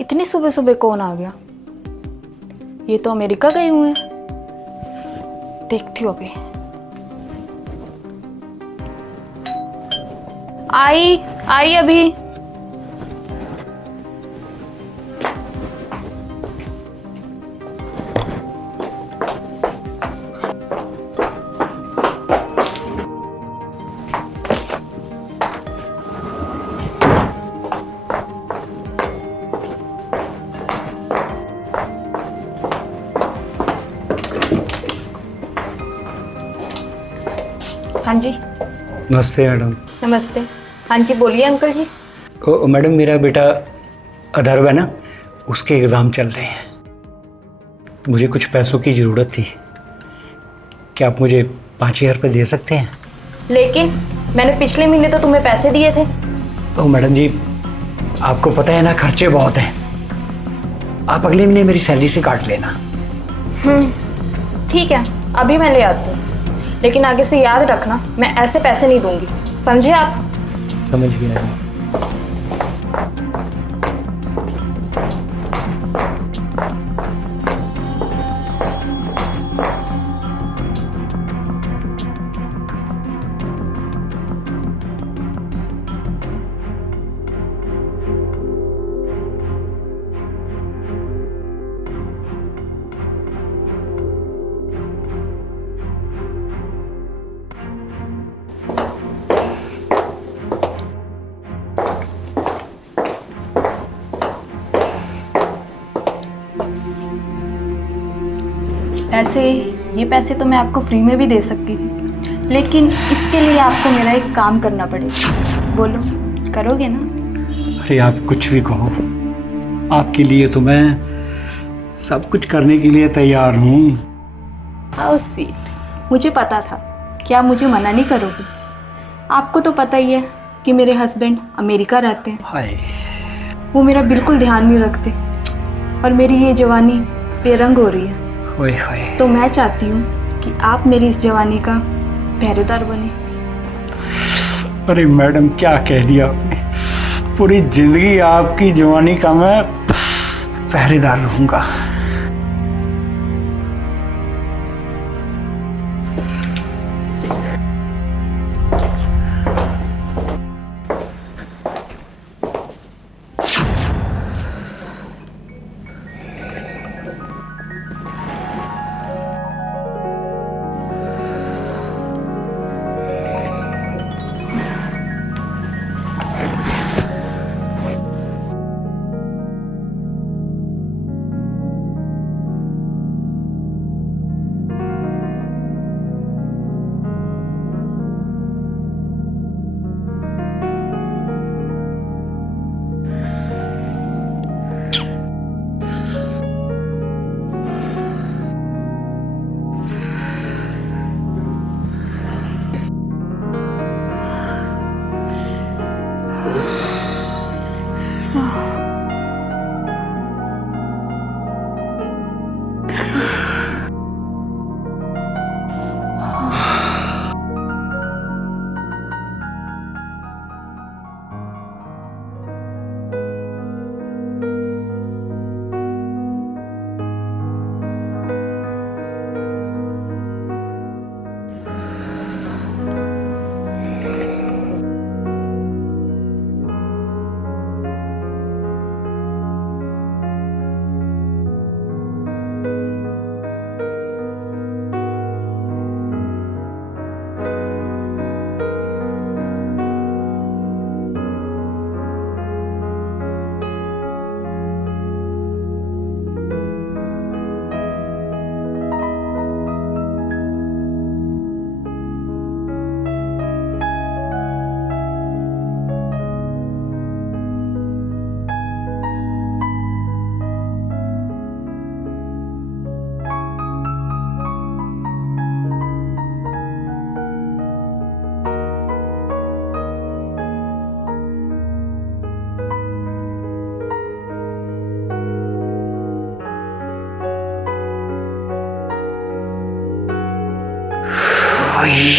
इतनी सुबह सुबह कौन आ गया? ये तो अमेरिका गए हुए हैं। देखती हूँ अभी। आई आई अभी। हाँ जी। नमस्ते मैडम। नमस्ते। हाँ जी बोलिए अंकल जी। मैडम मेरा बेटा अथर्व है ना, उसके एग्ज़ाम चल रहे हैं, तो मुझे कुछ पैसों की ज़रूरत थी। क्या आप मुझे 5,000 रुपये दे सकते हैं? लेकिन मैंने पिछले महीने तो तुम्हें पैसे दिए थे। मैडम जी, आपको पता है ना, खर्चे बहुत हैं। आप अगले महीने मेरी सैलरी से काट लेना। ठीक है, अभी मैं ले आती हूँ, लेकिन आगे से याद रखना, मैं ऐसे पैसे नहीं दूंगी, समझे आप? समझ गया जी। ऐसे ये पैसे तो मैं आपको फ्री में भी दे सकती थी, लेकिन इसके लिए आपको मेरा एक काम करना पड़ेगा। बोलो, करोगे ना? अरे आप कुछ भी कहो, आपके लिए तो मैं सब कुछ करने के लिए तैयार हूँ। How sweet. मुझे पता था कि आप मुझे मना नहीं करोगे। आपको तो पता ही है कि मेरे हस्बैंड अमेरिका रहते हैं। हाय। वो मेरा बिल्कुल ध्यान नहीं रखते और मेरी ये जवानी बेरंग हो रही है। ओए होए। तो मैं चाहती हूँ कि आप मेरी इस जवानी का पहरेदार बने। अरे मैडम, क्या कह दिया आपने। पूरी जिंदगी आपकी जवानी का मैं पहरेदार रहूंगा।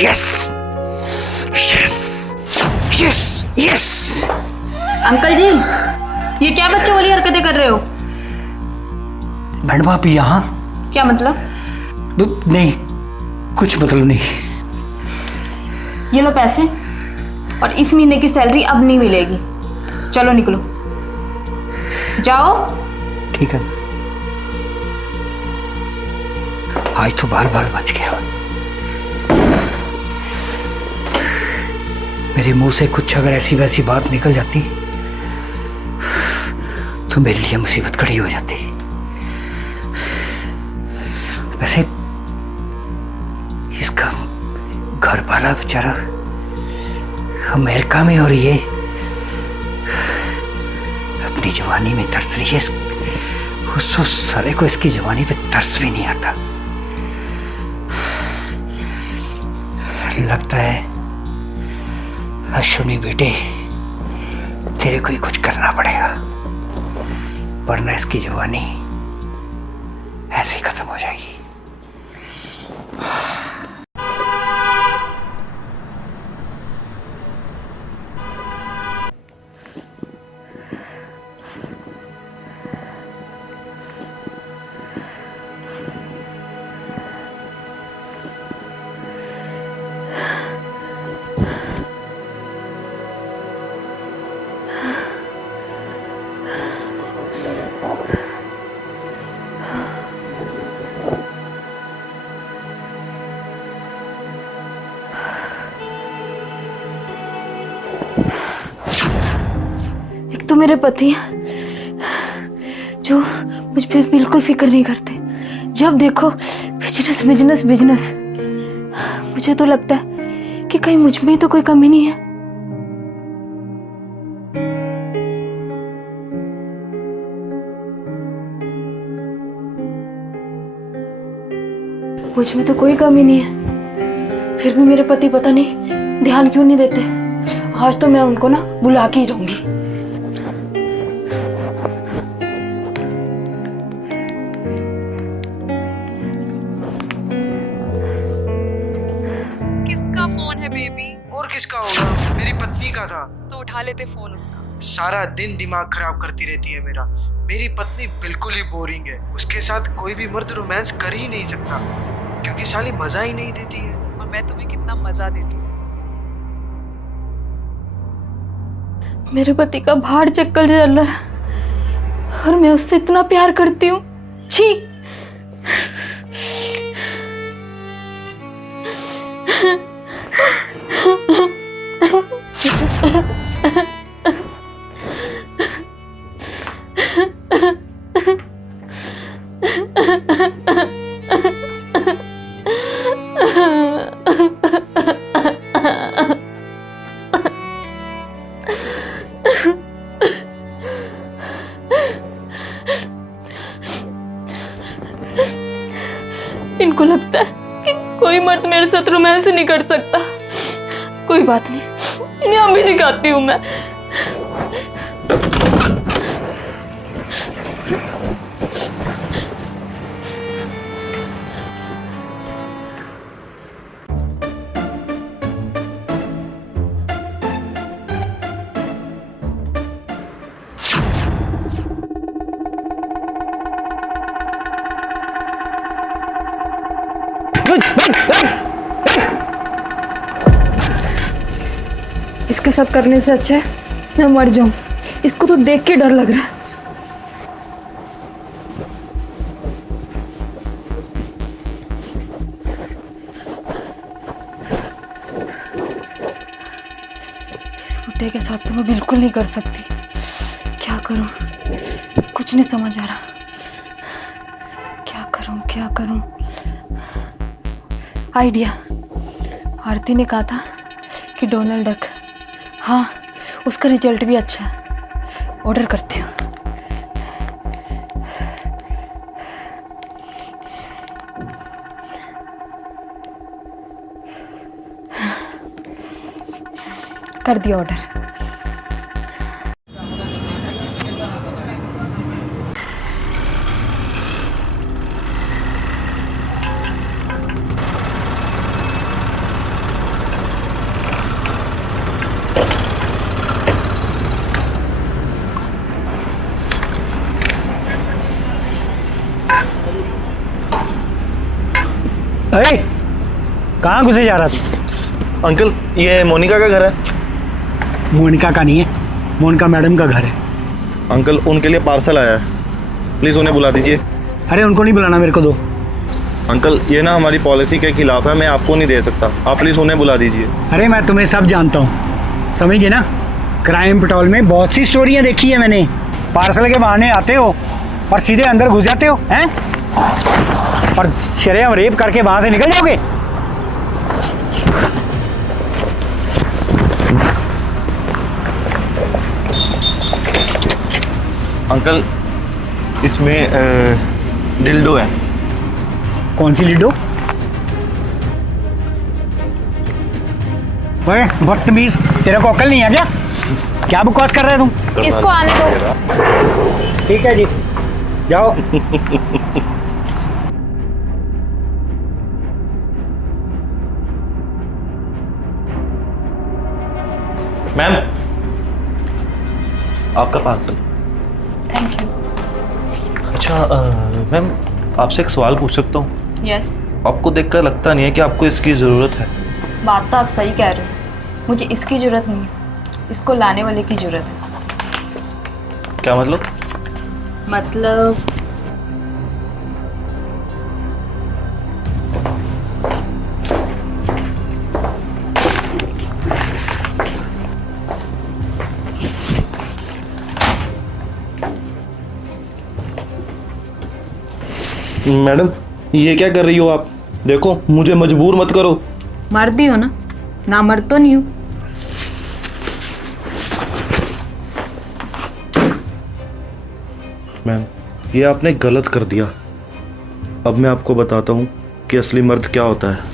Yes yes yes yes. Uncle ji, ये क्या बच्चों वाली हरकतें कर रहे हो? मैडम आप यहाँ? क्या मतलब? नहीं, कुछ मतलब नहीं। ये लो पैसे, और इस महीने की सैलरी अब नहीं मिलेगी। चलो निकलो, जाओ। ठीक है, आज तो बाल बाल बच गया। मेरे मुंह से कुछ अगर ऐसी वैसी बात निकल जाती तो मेरे लिए मुसीबत खड़ी हो जाती। वैसे इसका घर वाला बेचारा अमेरिका में, और ये अपनी जवानी में तरस रही है। उस साले को इसकी जवानी पे तरस भी नहीं आता। लगता है अश्विनी बेटे, तेरे को ही कुछ करना पड़ेगा, वरना इसकी जवानी ऐसे ही खत्म हो जाएगी। एक तो मेरे पति जो मुझ पे बिल्कुल फिक्र नहीं करते, जब देखो बिजनेस बिजनेस बिजनेस। मुझे तो लगता है कि कहीं मुझ में तो कोई कमी नहीं है। मुझ में तो कोई कमी नहीं है, फिर भी मेरे पति पता नहीं ध्यान क्यों नहीं देते। आज तो मैं उनको ना बुला के ही रहूंगी। किसका फोन है बेबी? और किसका होगा? मेरी पत्नी का था। तो उठा लेते फोन उसका। सारा दिन दिमाग खराब करती रहती है मेरा। मेरी पत्नी बिल्कुल ही बोरिंग है। उसके साथ कोई भी मर्द रोमांस कर ही नहीं सकता, क्योंकि साली मजा ही नहीं देती है। और मैं तुम्हें कितना मजा देती हूँ। मेरे पति का बाहर चक्कर चल रहा है और मैं उससे इतना प्यार करती हूँ। छी। इनको लगता है कि कोई मर्द मेरे साथ रोमांस नहीं कर सकता। कोई बात नहीं, इन्हें अभी दिखाती हूँ मैं। इसके साथ करने से अच्छा है मैं मर जाऊं। इसको तो देख के डर लग रहा है। इस बुड्ढे के साथ तो मैं बिल्कुल नहीं कर सकती। क्या करूं, कुछ नहीं समझ आ रहा। क्या करूं क्या करूं। आइडिया। आरती ने कहा था कि डोनाल्ड डक, हाँ उसका रिजल्ट भी अच्छा है। ऑर्डर करती हूँ। कर दिया ऑर्डर। अरे कहाँ घुसे जा रहा था? अंकल ये मोनिका का घर है। मोनिका का नहीं है, मोनिका मैडम का घर है। अंकल उनके लिए पार्सल आया है, प्लीज़ उन्हें बुला दीजिए। अरे उनको नहीं बुलाना, मेरे को दो। अंकल ये ना हमारी पॉलिसी के खिलाफ है, मैं आपको नहीं दे सकता, आप प्लीज़ उन्हें बुला दीजिए। अरे मैं तुम्हें सब जानता हूँ, समझिए ना। क्राइम पेट्रोल में बहुत सी स्टोरियाँ देखी है मैंने। पार्सल के बहाने आते हो और सीधे अंदर घुस जाते हो हैं, और शरेआम रेप करके वहाँ से निकल जाओगे। अंकल इसमें डिल्डो है। कौन सी लिडो? ओए बदतमीज, तेरे को अकल नहीं है क्या? क्या बकवास कर रहे हो तुम? इसको आने दो। ठीक है जी, जाओ। मैम आपका पार्सल। Thank you. अच्छा मैम आपसे एक सवाल पूछ सकता हूँ? यस। आपको देखकर लगता नहीं है कि आपको इसकी ज़रूरत है? बात तो आप सही कह रहे हो, मुझे इसकी ज़रूरत नहीं है, इसको लाने वाले की ज़रूरत है। क्या मतलब? मतलब मैडम ये क्या कर रही हो आप? देखो मुझे मजबूर मत करो। मर्द ही हो ना मर्द तो नहीं हूँ। मैम ये आपने गलत कर दिया। अब मैं आपको बताता हूँ कि असली मर्द क्या होता है।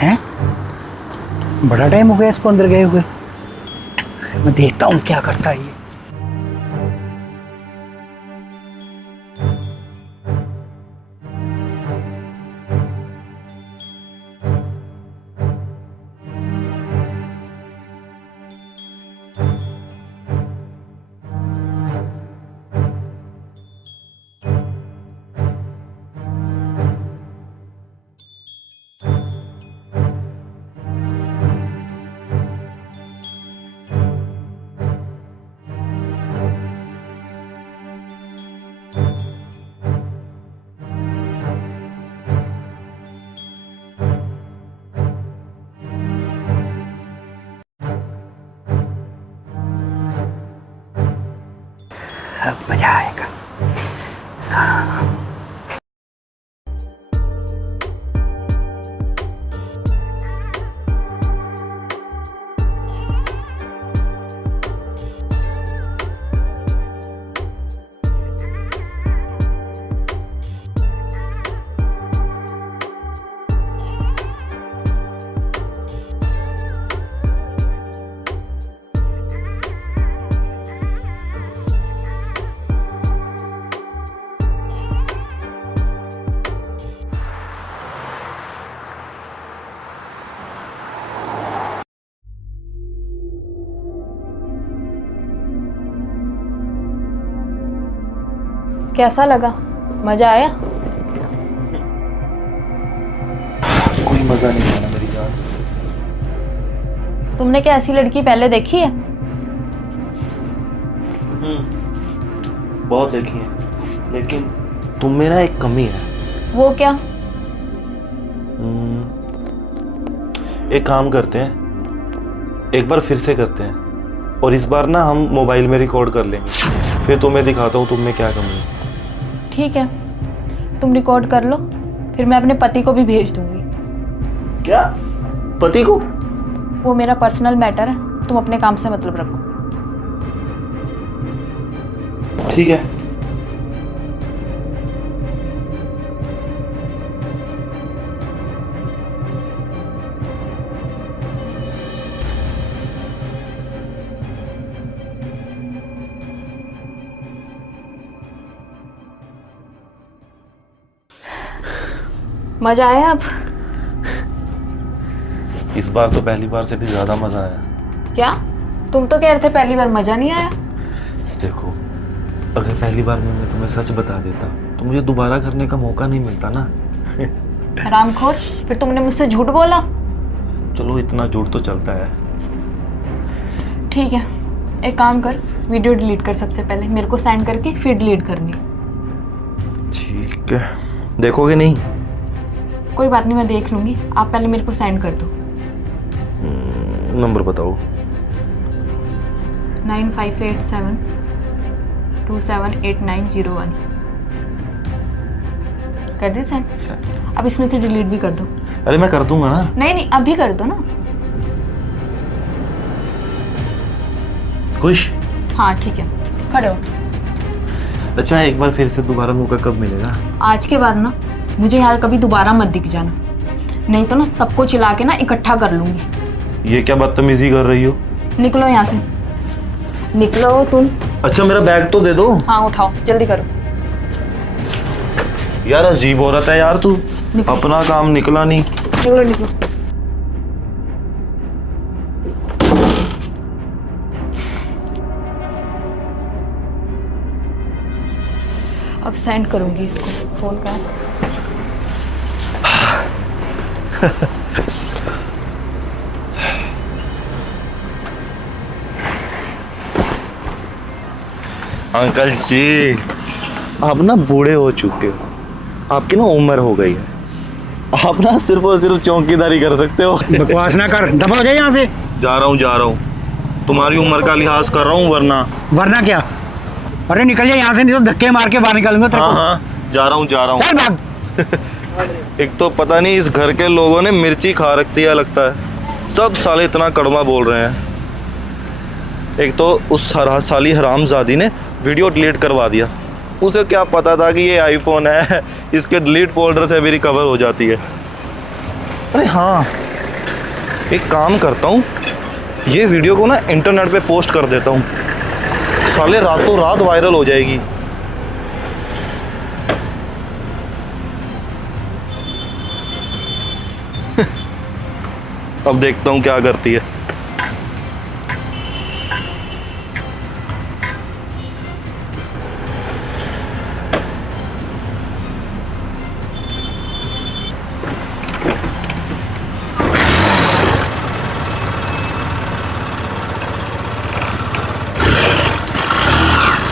हैं? बड़ा टाइम हो गया इसको अंदर गए हुए। मैं देखता हूँ क्या करता है ये। अब मजा आएगा। कैसा लगा? मज़ा आया? कोई मजा नहीं आना मेरी जान। तुमने क्या ऐसी लड़की पहले देखी है? बहुत देखी है, लेकिन तुम में ना एक कमी है। वो क्या? एक काम करते हैं, एक बार फिर से करते हैं, और इस बार ना हम मोबाइल में रिकॉर्ड कर लेंगे, फिर तुम्हें दिखाता हूँ तुम में क्या कमी है। ठीक है, तुम रिकॉर्ड कर लो, फिर मैं अपने पति को भी भेज दूंगी। क्या? पति को? वो मेरा पर्सनल मैटर है, तुम अपने काम से मतलब रखो। ठीक है। मजा आया अब? इस बार तो पहली बार से भी ज्यादा मजा आया। क्या? तुम तो कह रहे थे पहली बार मजा नहीं आया। देखो, अगर पहली बार में मैं तुम्हें सच बता देता तो मुझे दोबारा करने का मौका नहीं मिलता ना। हरामखोर, फिर तुमने मुझसे झूठ बोला। चलो, इतना झूठ तो चलता है। ठीक है, एक काम कर, वीडियो डिलीट कर सबसे पहले, मेरे को सेंड करके फिर डिलीट करनी। ठीक है, देखोगे नहीं? कोई बात नहीं, मैं देख लूंगी, आप पहले मेरे को सेंड कर दो। नंबर बताओ। 9587278901। कर दी सेंड? अब इसमें से डिलीट भी कर दो। अरे मैं कर दूंगा ना। नहीं नहीं, अभी कर दो ना। खुश? हाँ ठीक है, खड़े हो। अच्छा, एक बार फिर से दोबारा मौका कब मिलेगा? आज के बाद ना मुझे यहाँ कभी दोबारा मत दिख जाना, नहीं तो ना सबको चिल्ला के ना इकट्ठा कर लूंगी। ये क्या बदतमीजी कर रही हो? निकलो यहाँ से, निकलो तुम। अच्छा, मेरा बैग तो दे दो। हाँ उठाओ, जल्दी करो। यार अजीब औरत है यार तू, निकलो। अपना काम निकला नहीं। निकलो निकलो। अब सेंड करूंगी इसको, फोन का। अंकल जी, आप ना बूढ़े हो चुके हो, आपकी ना उम्र हो गई है, आप ना सिर्फ और सिर्फ चौकीदारी कर सकते हो। बकवास ना कर, दफा हो जाए यहाँ से। जा रहा हूँ, तुम्हारी उम्र का लिहाज कर रहा हूँ, वरना क्या? अरे निकल जाए यहाँ से, नहीं तो धक्के मार के बाहर निकालूंगा तेरे को। हाँ, जा रहा हूँ। चल भाग। एक तो पता नहीं इस घर के लोगों ने मिर्ची खा रखती है लगता है, सब साले इतना कड़वा बोल रहे हैं। एक तो उस साली हरामजादी ने वीडियो डिलीट करवा दिया, उसे क्या पता था कि ये आईफोन है, इसके डिलीट फोल्डर से भी रिकवर हो जाती है। अरे हाँ, एक काम करता हूँ, ये वीडियो को ना इंटरनेट पे पोस्ट कर देता हूँ, साले रातों रात वायरल हो जाएगी। अब देखता हूँ क्या करती है।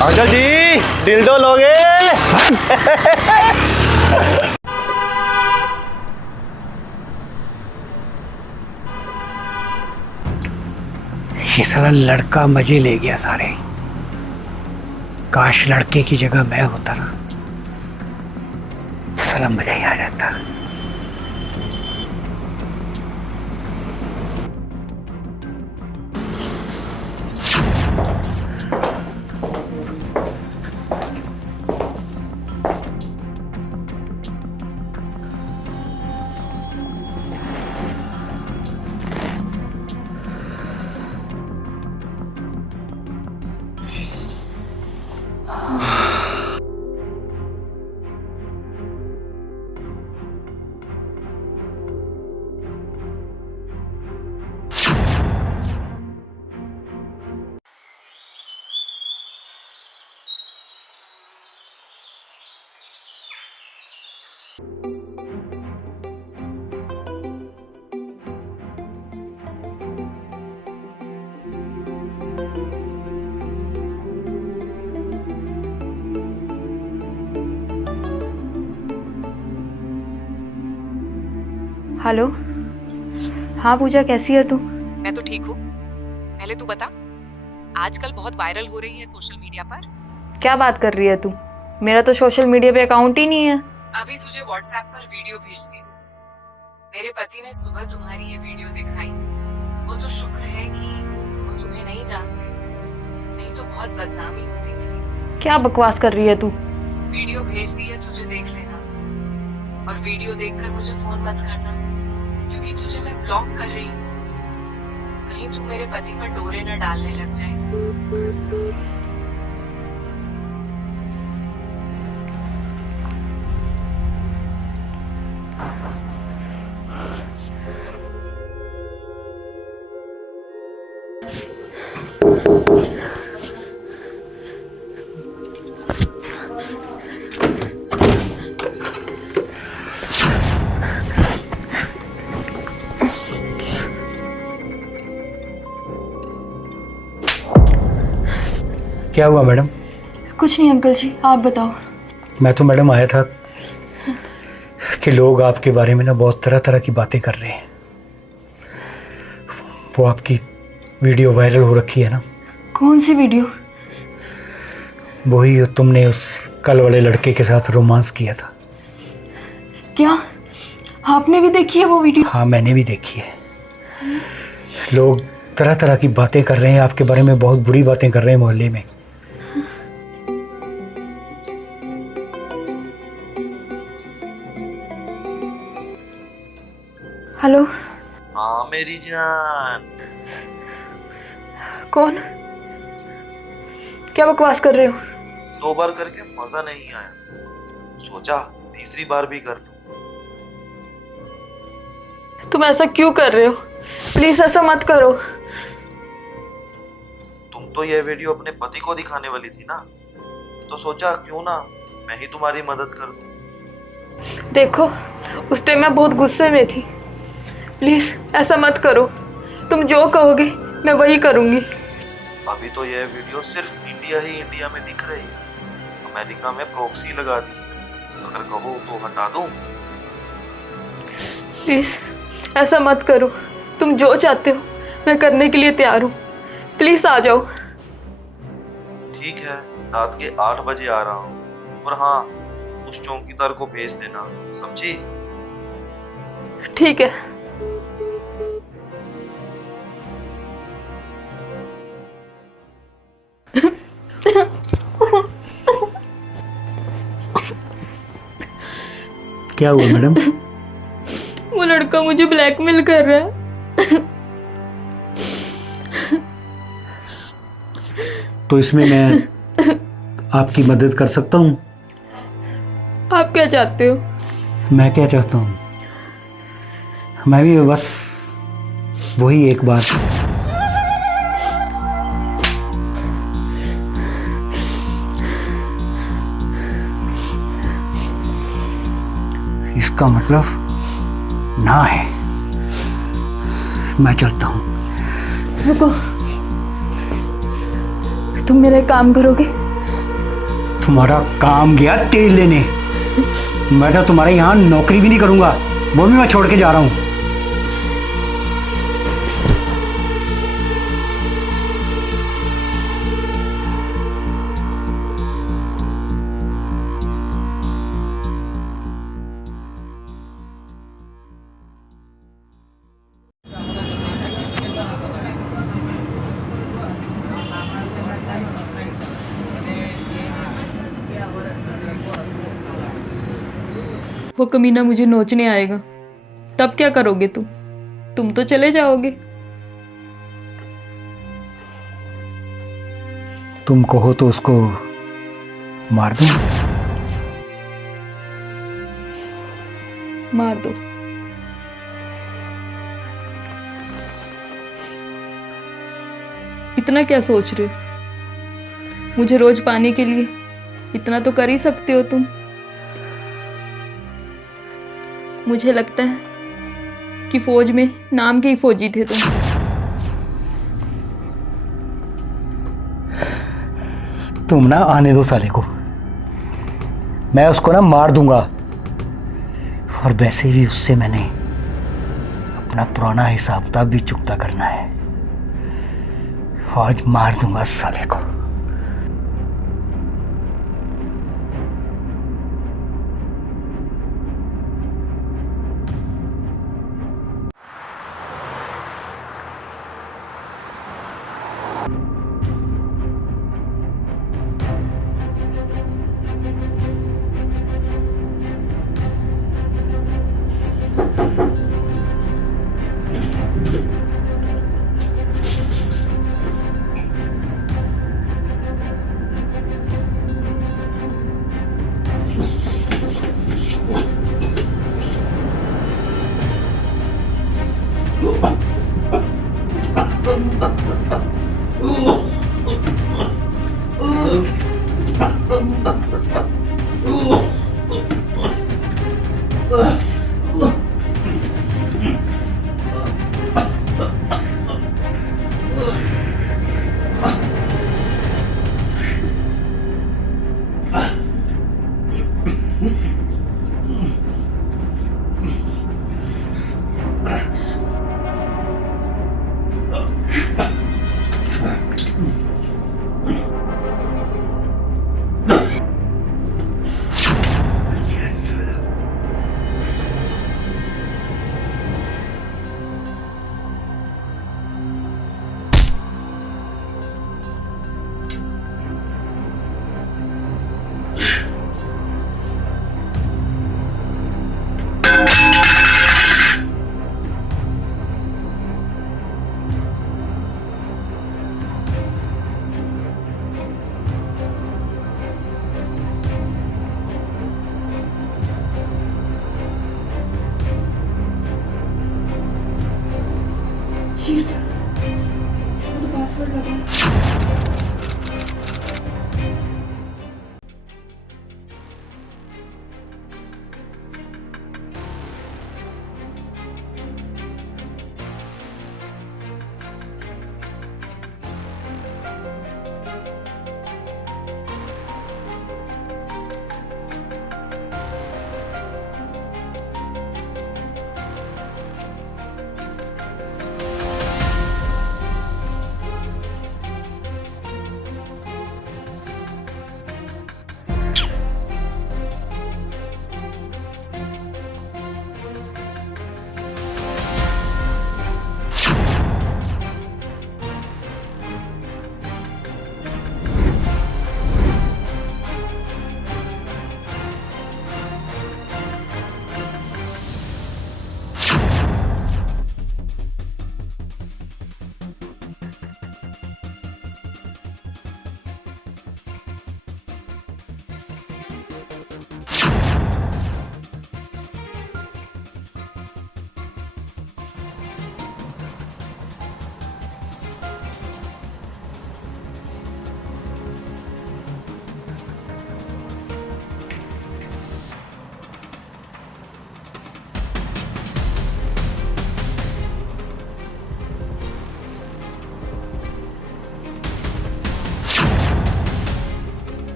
अंकल जी, दिलडो लोगे? ये साला लड़का मजे ले गया सारे। काश लड़के की जगह मैं होता ना, तो साला मजा ही आ जाता। हेलो। हाँ पूजा, कैसी है तू? मैं तो ठीक हूँ। पहले तू बता, आजकल बहुत वायरल हो रही है सोशल मीडिया पर। क्या बात कर रही है तू? मेरा तो सोशल मीडिया पे अकाउंट ही नहीं है। अभी तुझे व्हाट्सएप पर वीडियो भेजती हूँ। मेरे पति ने सुबह तुम्हारी ये वीडियो दिखाई। वो तो शुक्र है कि वो तुम्हें नहीं जानते, नहीं तो बहुत बदनामी होती मेरी। क्या बकवास कर रही है तू? वीडियो भेज दी है, तुझे देख लेना। और वीडियो देखकर मुझे फोन मत करना, क्योंकि तुझे मैं ब्लॉक कर रही हूँ। कहीं तू मेरे पति पर डोरे न डालने लग जाए। क्या हुआ मैडम? कुछ नहीं अंकल जी, आप बताओ। मैं तो मैडम आया था कि लोग आपके बारे में ना बहुत तरह तरह की बातें कर रहे हैं। वो आपकी वीडियो वायरल हो रखी है ना। कौन सी वीडियो? वही तुमने उस कल वाले लड़के के साथ रोमांस किया था। क्या आपने भी देखी है वो वीडियो? हाँ मैंने भी देखी है। लोग तरह तरह की बातें कर रहे हैं आपके बारे में, बहुत बुरी बातें कर रहे हैं मोहल्ले में। हेलो। हाँ मेरी जान। कौन? क्या बकवास कर रहे हो? 2 बार करके मजा नहीं आया, सोचा तीसरी बार भी कर लूं। तुम ऐसा क्यों कर रहे हो? प्लीज ऐसा मत करो। तुम तो ये वीडियो अपने पति को दिखाने वाली थी ना, तो सोचा क्यों ना मैं ही तुम्हारी मदद कर दूं। देखो, उस टाइम मैं बहुत गुस्से में थी। प्लीज ऐसा मत करो। तुम जो कहोगे मैं वही करूंगी। अभी तो यह वीडियो सिर्फ इंडिया ही इंडिया में दिख रही है, अमेरिका में प्रॉक्सी लगा दी। अगर कहो तो हटा दूं। प्लीज ऐसा मत करो। तुम जो चाहते हो मैं करने के लिए तैयार हूँ। प्लीज आ जाओ। ठीक है, रात के 8 बजे आ रहा हूँ। और हाँ, उस चौकीदार को भेज देना, समझी? ठीक है। क्या हुआ मैडम? वो लड़का मुझे ब्लैकमेल कर रहा है। तो इसमें मैं आपकी मदद कर सकता हूँ? आप क्या चाहते हो? मैं क्या चाहता हूँ? मैं भी बस वही एक बार। इसका मतलब ना है। मैं चलता हूँ। रुको, तुम मेरा एक काम करोगे? तुम्हारा काम गया तेल लेने। मैं तो तुम्हारे यहाँ नौकरी भी नहीं करूँगा, वो भी मैं छोड़ के जा रहा हूँ। वो कमीना मुझे नोचने आएगा, तब क्या करोगे तुम? तुम तो चले जाओगे। तुम कहो तो उसको मार दूं? मार दो। इतना क्या सोच रहे हो? मुझे रोज पाने के लिए इतना तो कर ही सकते हो तुम। मुझे लगता है कि फौज में नाम के ही फौजी थे तुम। तुम ना आने दो साले को, मैं उसको ना मार दूंगा। और वैसे भी उससे मैंने अपना पुराना हिसाब किताब भी चुकता करना है। आज मार दूंगा साले को। इसमें तो पासवर्ड लगा है।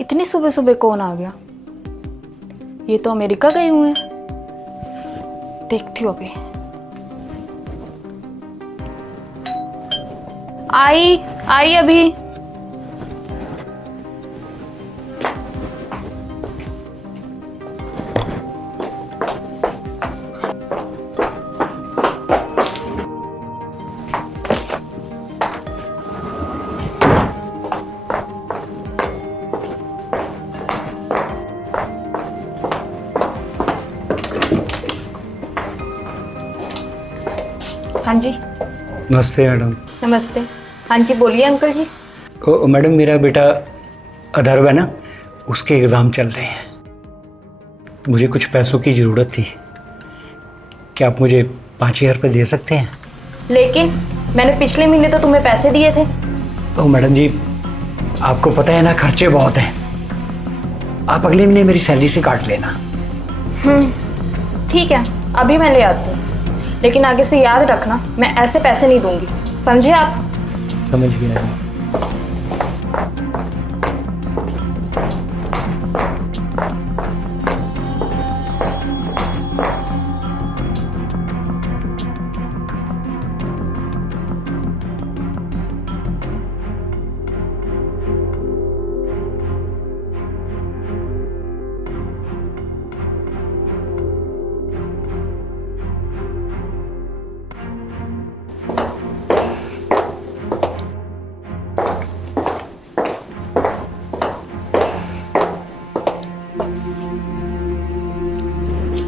इतनी सुबह सुबह कौन आ गया? ये तो अमेरिका गए हुए हैं। देखती हूँ अभी। आई अभी। हाँ जी। नमस्ते मैडम। नमस्ते। हाँ जी बोलिए अंकल जी। मैडम मेरा बेटा अधर्व है ना, उसके एग्ज़ाम चल रहे हैं। मुझे कुछ पैसों की ज़रूरत थी। क्या आप मुझे 5,000 रुपये दे सकते हैं? लेकिन मैंने पिछले महीने तो तुम्हें पैसे दिए थे। ओ मैडम जी, आपको पता है ना खर्चे बहुत हैं। आप अगले महीने मेरी सैलरी से काट लेना। ठीक है, अभी मैं ले आती हूँ, लेकिन आगे से याद रखना, मैं ऐसे पैसे नहीं दूंगी, समझे आप? समझ गया।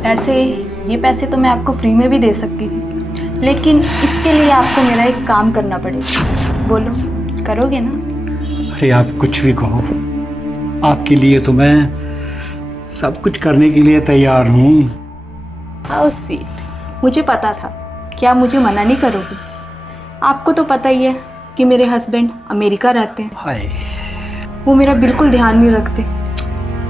ऐसे ये पैसे तो मैं आपको फ्री में भी दे सकती थी, लेकिन इसके लिए आपको मेरा एक काम करना पड़ेगा। बोलो, करोगे ना? अरे आप कुछ भी कहो, आपके लिए तो मैं सब कुछ करने के लिए तैयार हूँ। How sweet. मुझे पता था कि आप मुझे मना नहीं करोगे। आपको तो पता ही है कि मेरे हस्बैंड अमेरिका रहते हैं। हाय, वो मेरा बिल्कुल ध्यान नहीं रखते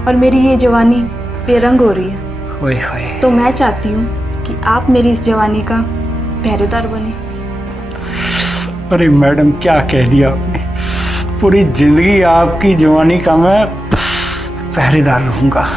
और मेरी ये जवानी बेरंग हो रही है। ओए होए। तो मैं चाहती हूँ कि आप मेरी इस जवानी का पहरेदार बने। अरे मैडम, क्या कह दिया आपने। पूरी जिंदगी आपकी जवानी का मैं पहरेदार रहूंगा।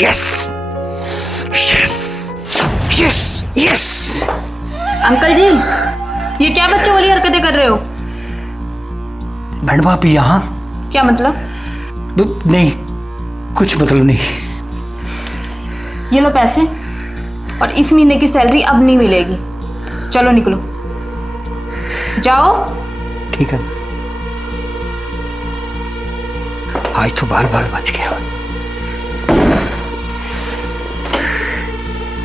Yes yes yes yes. Uncle ji, ये क्या बच्चों वाली हरकतें कर रहे हो? मैडम आप यहाँ? क्या मतलब? नहीं, कुछ मतलब नहीं। ये लो पैसे, और इस महीने की सैलरी अब नहीं मिलेगी। चलो निकलो, जाओ। ठीक है। आज तो बाल बाल बच गया।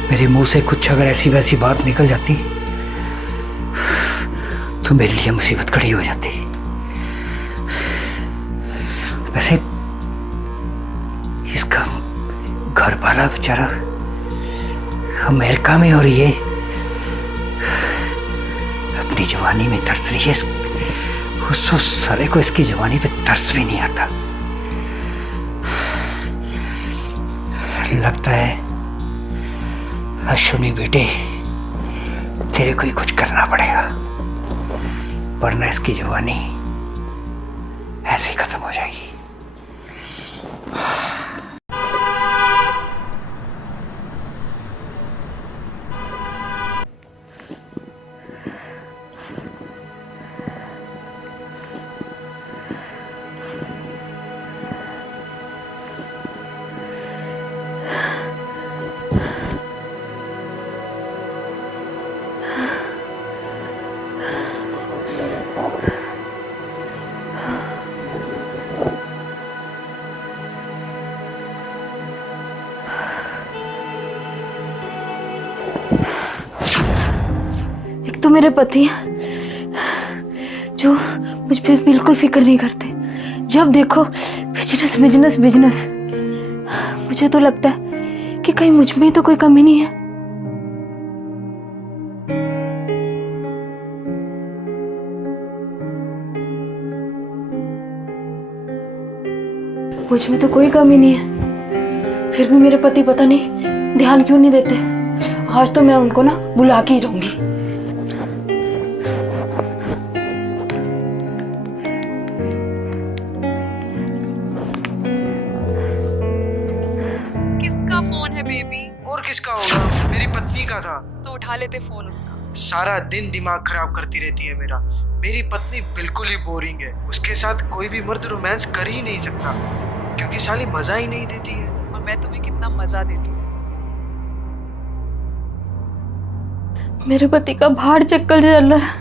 मेरे मुंह से कुछ अगर ऐसी वैसी बात निकल जाती तो मेरे लिए मुसीबत खड़ी हो जाती। वैसे इसका घर वाला बेचारा अमेरिका में, और ये अपनी जवानी में तरस रही है। उस साले को इसकी जवानी पे तरस भी नहीं आता। लगता है अश्विनी बेटे, तेरे को ही कुछ करना पड़ेगा, वरना इसकी जवानी ऐसे ही खत्म हो जाएगी। एक तो मेरे पति हैं जो मुझ पे बिल्कुल फिक्र नहीं करते, जब देखो बिजनेस बिजनेस बिजनेस। मुझे तो लगता है कि कहीं मुझ में तो कोई कमी नहीं है। मुझ में तो कोई कमी नहीं है, फिर भी मेरे पति पता नहीं ध्यान क्यों नहीं देते। आज तो मैं उनको ना बुला के ही रहूंगी। किसका फोन है बेबी? और किसका होगा? मेरी पत्नी का था। तो उठा लेते फोन उसका। सारा दिन दिमाग खराब करती रहती है मेरा। मेरी पत्नी बिल्कुल ही बोरिंग है, उसके साथ कोई भी मर्द रोमांस कर ही नहीं सकता, क्योंकि साली मजा ही नहीं देती है। और मैं तुम्हें कितना मजा देती हूँ। मेरे पति का बाहर चक्कर चल रहा है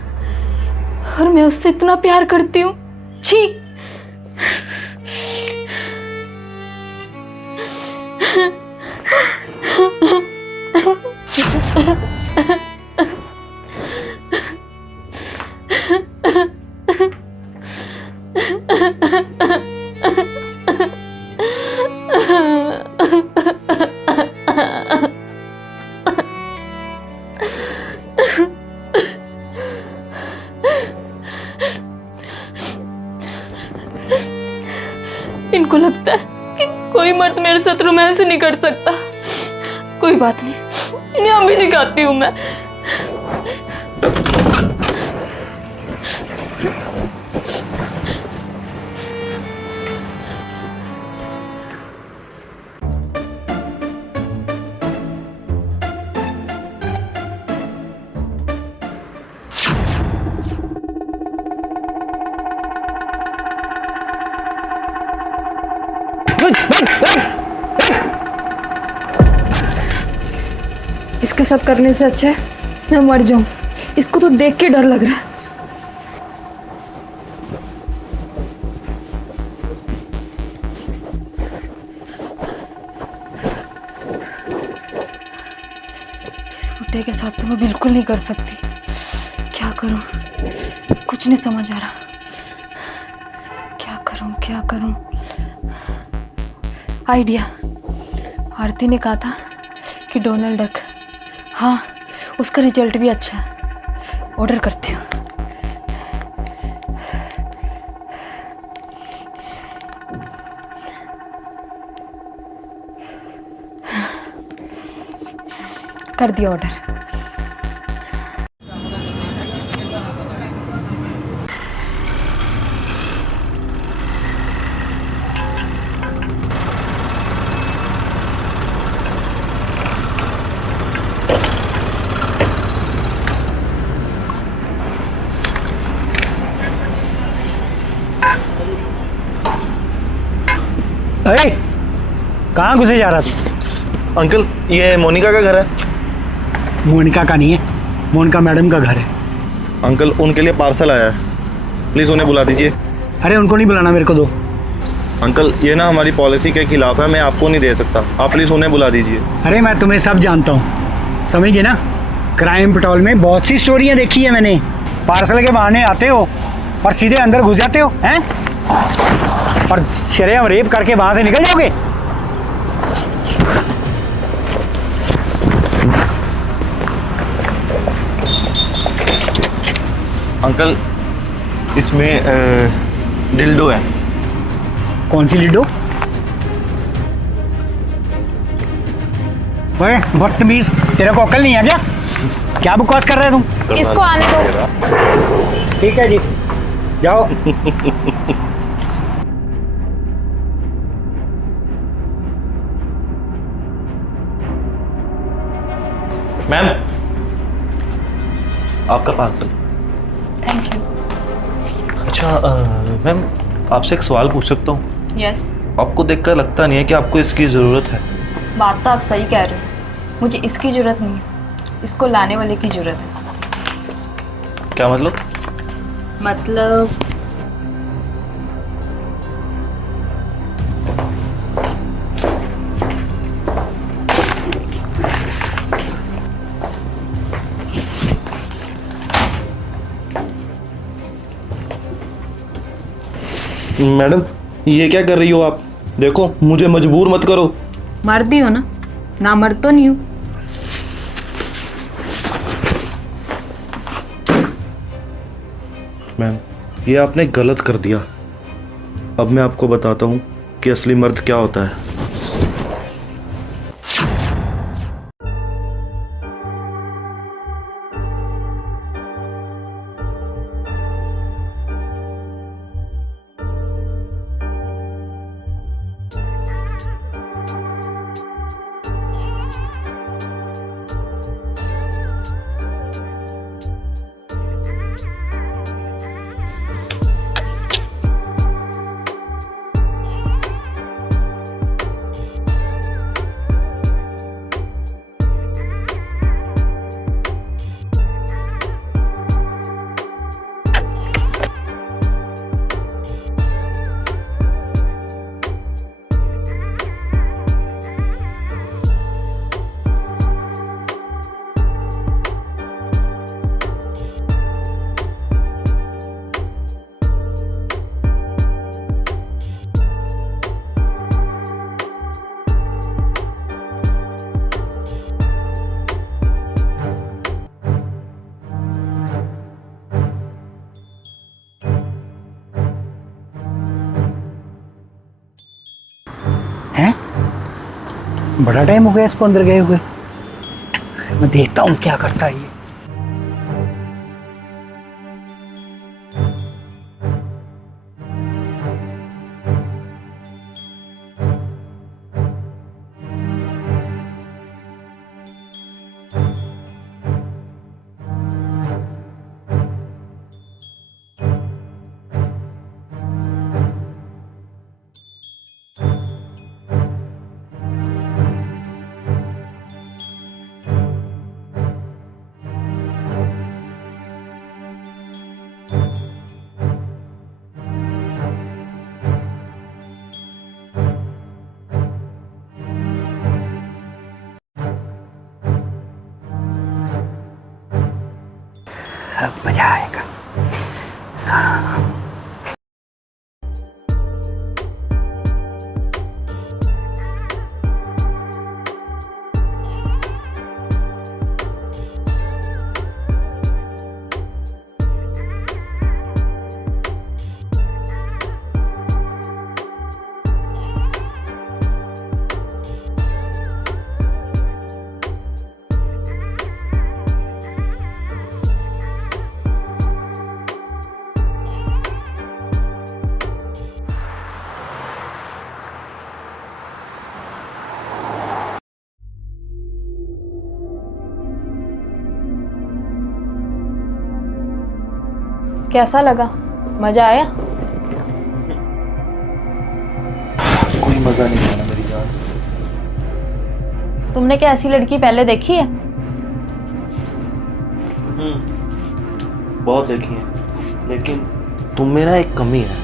और मैं उससे इतना प्यार करती हूँ। छी। इनको लगता है कि कोई मर्द मेरे साथ रोमांस नहीं कर सकता। कोई बात नहीं, इन्हें अभी दिखाती हूँ मैं। इसके साथ करने से अच्छा है मैं मर जाऊं। इसको तो देख के डर लग रहा है। इस बुड्ढे के साथ तो मैं बिल्कुल नहीं कर सकती। क्या करूं, कुछ नहीं समझ आ रहा। क्या करूं? आइडिया। आरती ने कहा था कि डोनाल्ड डक, हाँ उसका रिजल्ट भी अच्छा है। ऑर्डर करती हूँ। कर दिया ऑर्डर। अरे कहाँ घुसे जा रहा था? अंकल ये मोनिका का घर है। मोनिका का नहीं है, मोनिका मैडम का घर है। अंकल उनके लिए पार्सल आया है, प्लीज़ उन्हें बुला दीजिए। अरे उनको नहीं बुलाना, मेरे को दो। अंकल ये ना हमारी पॉलिसी के खिलाफ है, मैं आपको नहीं दे सकता, आप प्लीज़ उन्हें बुला दीजिए। अरे मैं तुम्हें सब जानता हूँ, समझ गए ना। क्राइम पेट्रोल में बहुत सी स्टोरियाँ देखी है मैंने। पार्सल के बहाने आते हो और सीधे अंदर घुस जाते हो हैं, और शरेआम रेप करके वहाँ से निकल जाओगे। अंकल इसमें डिल्डो है। कौन सी लिडो? ओए बदतमीज, तेरे को अकल नहीं है क्या? क्या बकवास कर रहे हो तुम? इसको आने दो। ठीक है जी, जाओ। मैम, आपका पार्सल। Thank you. अच्छा मैम, आपसे एक सवाल पूछ सकता हूँ? यस। आपको देखकर लगता नहीं है कि आपको इसकी ज़रूरत है? बात तो आप सही कह रहे हो, मुझे इसकी ज़रूरत नहीं है, इसको लाने वाले की ज़रूरत है। क्या मतलब? मतलब मैडम, ये क्या कर रही हो आप? देखो, मुझे मजबूर मत करो। मर्द ही हो ना मर्द तो नहीं हूँ। मैम, ये आपने गलत कर दिया। अब मैं आपको बताता हूँ कि असली मर्द क्या होता है। हैं? बड़ा टाइम हो गया इसको अंदर गए हुए। मैं देखता हूँ क्या करता है ये। अब मजा आएगा। कैसा लगा? मजा आया? कोई मजा नहीं आया मेरी जान। तुमने क्या ऐसी लड़की पहले देखी है? बहुत देखी है, लेकिन तुम में ना एक कमी है।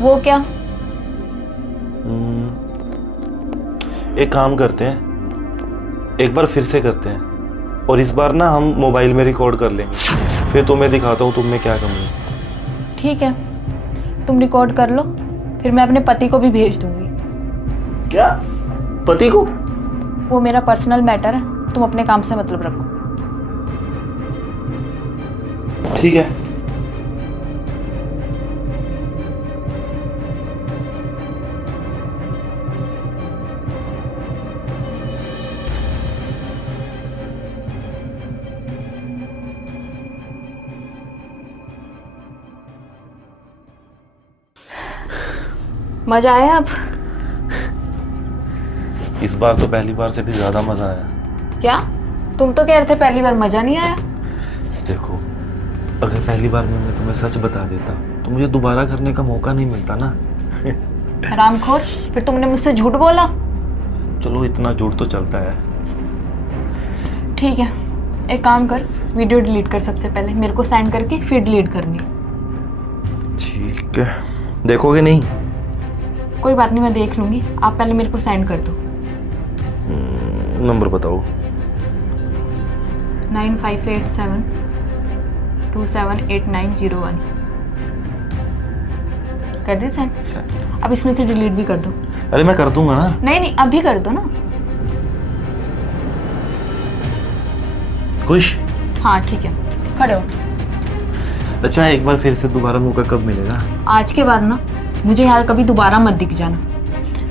वो क्या? एक काम करते हैं, एक बार फिर से करते हैं, और इस बार ना हम मोबाइल में रिकॉर्ड कर लेंगे, फिर तुम्हें दिखाता हूँ तुम में क्या कमी है। ठीक है, तुम रिकॉर्ड कर लो, फिर मैं अपने पति को भी भेज दूंगी। क्या? पति को? वो मेरा पर्सनल मैटर है, तुम अपने काम से मतलब रखो। ठीक है। मजा आया अब? इस बार तो पहली बार से भी ज़्यादा मज़ा आया। क्या? तुम तो कह रहे थे पहली बार मजा नहीं आया। देखो, अगर पहली बार में मैं तुम्हें सच बता देता तो मुझे दोबारा करने का मौका नहीं मिलता ना। हरामखोर, फिर तुमने मुझसे झूठ बोला। चलो इतना झूठ तो चलता है। ठीक है, एक काम कर, वीडियो डिलीट कर सबसे पहले, मेरे को सेंड करके फिर डिलीट करनी। ठीक है, देखोगे नहीं? कोई बात नहीं, मैं देख लूंगी, आप पहले मेरे को सेंड कर दो। नंबर बताओ। 9587278901। कर दी सेंड? अब इसमें से डिलीट भी कर दो। अरे मैं कर दूंगा ना। नहीं नहीं, अभी कर दो ना। खुश? हाँ ठीक है, खड़े हो। अच्छा, एक बार फिर से दोबारा मौका कब मिलेगा? आज के बाद ना मुझे यहाँ कभी दोबारा मत दिख जाना,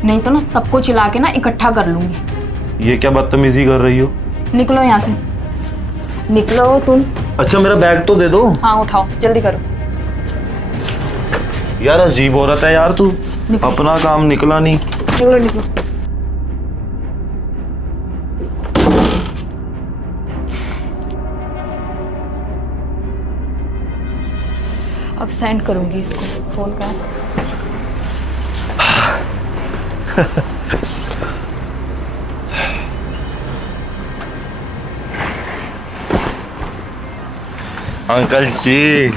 नहीं तो ना सबको चिल्ला के ना इकट्ठा कर लूंगी। ये क्या बदतमीजी कर रही हो? निकलो यहाँ से, निकलो तुम। अच्छा, मेरा बैग तो दे दो। हाँ उठाओ, जल्दी करो। यार अजीब औरत है यार तू, निकलो। अपना काम निकला नहीं। निकलो निकलो। अब सेंड करूंगी इसको, फोन का। अंकल जी,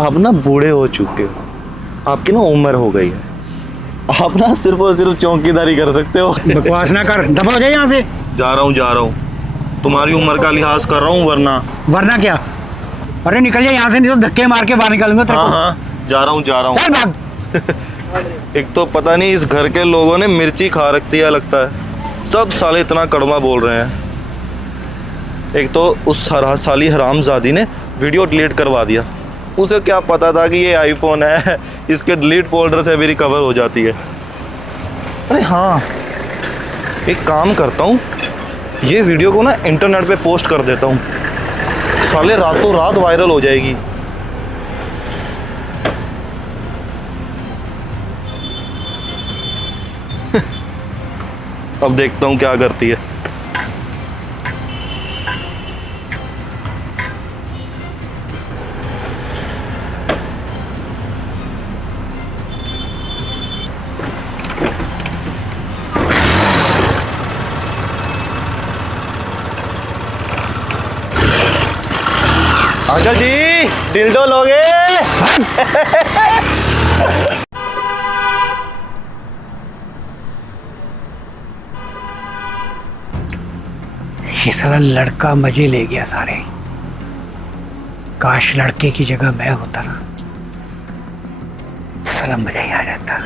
आप ना बूढ़े हो चुके हो, आपकी ना उम्र हो गई है, आप ना सिर्फ और सिर्फ चौकीदारी कर सकते हो। बकवास ना कर, दफा हो जाए यहाँ से। जा रहा हूँ, तुम्हारी उम्र का लिहाज कर रहा हूँ, वरना क्या? अरे निकल जाए यहाँ से, नहीं तो धक्के मार के बाहर निकालूंगा तेरे को। हाँ, जा रहा हूँ। चल भाग। एक तो पता नहीं इस घर के लोगों ने मिर्ची खा रखती है लगता है, सब साले इतना कड़वा बोल रहे हैं। एक तो उस साली हरामजादी ने वीडियो डिलीट करवा दिया, उसे क्या पता था कि ये आईफोन है, इसके डिलीट फोल्डर से भी रिकवर हो जाती है। अरे हाँ, एक काम करता हूँ, ये वीडियो को ना इंटरनेट पे पोस्ट कर देता हूँ, साले रातों रात वायरल हो जाएगी। अब देखता हूँ क्या करती है। अंकल जी, डिल्डो लोगे? ये साला लड़का मजे ले गया सारे। काश लड़के की जगह मैं होता ना, तो साला मजा ही आ जाता।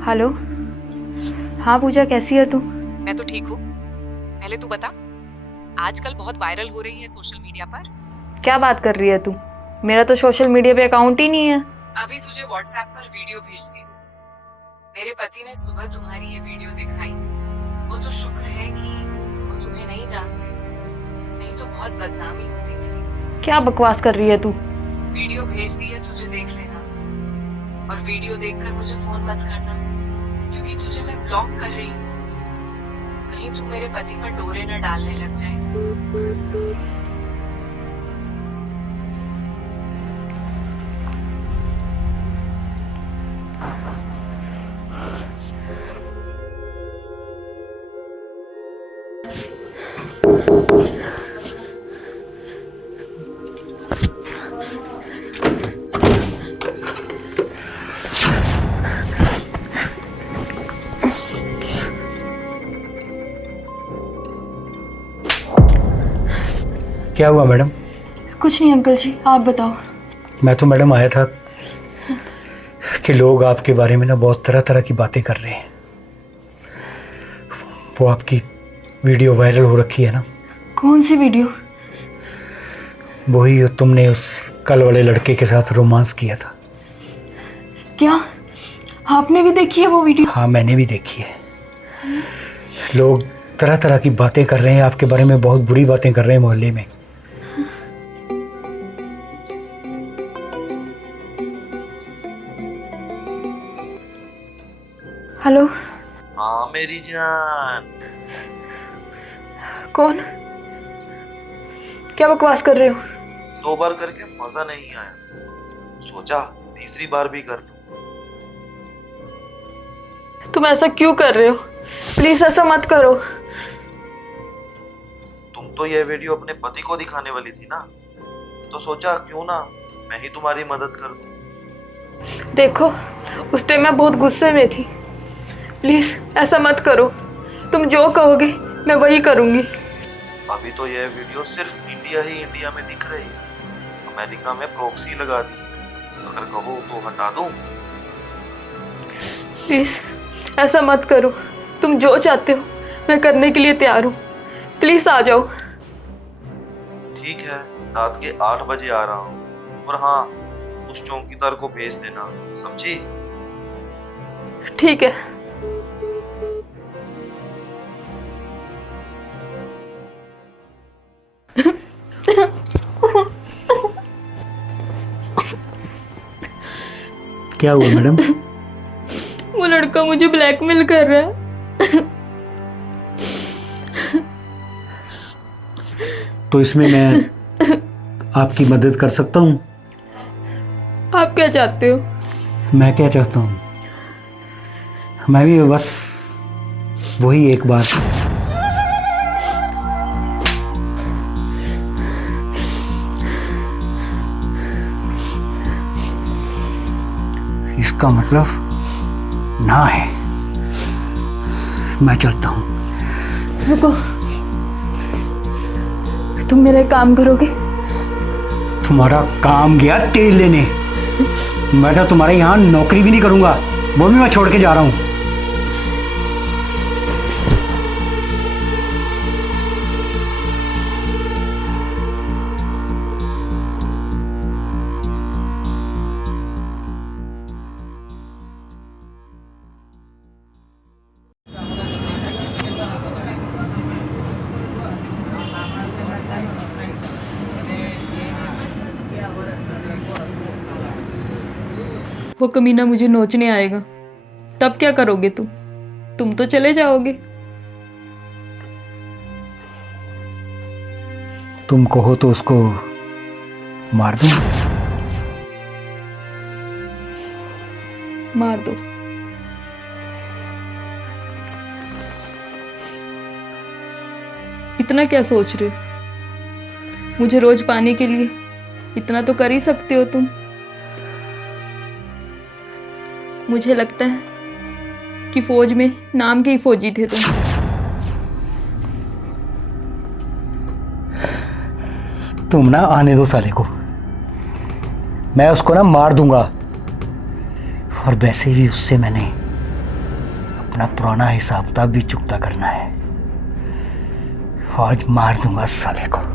हेलो, हाँ पूजा, कैसी है तू? मैं तो ठीक हूँ। पहले तू बता, आजकल बहुत वायरल हो रही है सोशल मीडिया पर। क्या बात कर रही है तू? मेरा तो सोशल मीडिया पे अकाउंट ही नहीं है। अभी तुझे व्हाट्सएप पर वीडियो भेजती हूँ। मेरे पति ने सुबह तुम्हारी ये वीडियो दिखाई। वो तो शुक्र है कि वो तुम्हें नहीं जानते, नहीं तो बहुत बदनामी होती मेरी। क्या बकवास कर रही है तू? वीडियो भेज दी है, तुझे देख लेना, और वीडियो देखकर मुझे फोन मत करना, क्योंकि तुझे मैं ब्लॉक कर रही हूँ। कहीं तू मेरे पति पर डोरे न डालने लग जाए। क्या हुआ मैडम? कुछ नहीं अंकल जी, आप बताओ। मैं तो मैडम आया था कि लोग आपके बारे में ना बहुत तरह तरह की बातें कर रहे हैं। वो आपकी वीडियो वायरल हो रखी है ना। कौन सी वीडियो? वही तुमने उस कल वाले लड़के के साथ रोमांस किया था। क्या आपने भी देखी है वो वीडियो? हाँ, मैंने भी देखी है। लोग तरह तरह की बातें कर रहे हैं आपके बारे में, बहुत बुरी बातें कर रहे हैं मोहल्ले में। हेलो। हाँ मेरी जान। कौन? क्या बकवास कर रहे हो? 2 बार करके मजा नहीं आया, सोचा तीसरी बार भी कर लूं। तुम ऐसा क्यों कर रहे हो? प्लीज ऐसा मत करो। तुम तो ये वीडियो अपने पति को दिखाने वाली थी ना, तो सोचा क्यों ना मैं ही तुम्हारी मदद कर दूं। देखो, उस टाइम मैं बहुत गुस्से में थी। प्लीज ऐसा मत करो। तुम जो कहोगे मैं वही करूंगी। अभी तो यह वीडियो सिर्फ इंडिया ही इंडिया में दिख रही है, अमेरिका में प्रॉक्सी लगा दी। अगर कहो तो हटा दूं। प्लीज ऐसा मत करो। तुम जो चाहते हो मैं करने के लिए तैयार हूँ। प्लीज आ जाओ। ठीक है, रात के 8 बजे आ रहा हूँ। और हाँ, उस चौकीदार को भेज देना, समझी? ठीक है। क्या हुआ मैडम? वो लड़का मुझे ब्लैकमेल कर रहा है। तो इसमें मैं आपकी मदद कर सकता हूँ? आप क्या चाहते हो? मैं क्या चाहता हूँ? मैं भी बस वही एक बार। इसका मतलब ना है। मैं चलता हूँ। रुको, तुम मेरा एक काम करोगे? तुम्हारा काम गया तेल लेने। मैं तो तुम्हारे यहाँ नौकरी भी नहीं करूँगा, वो भी मैं छोड़ के जा रहा हूँ। वो कमीना मुझे नोचने आएगा, तब क्या करोगे तुम? तुम तो चले जाओगे। तुम कहो तो उसको मार दूं? मार दो। इतना क्या सोच रहे हो? मुझे रोज पाने के लिए इतना तो कर ही सकते हो तुम। मुझे लगता है कि फौज में नाम के ही फौजी थे तुम। तुम ना आने दो साले को, मैं उसको ना मार दूंगा। और वैसे ही उससे मैंने अपना पुराना हिसाब किताब भी चुकता करना है। आज मार दूंगा साले को।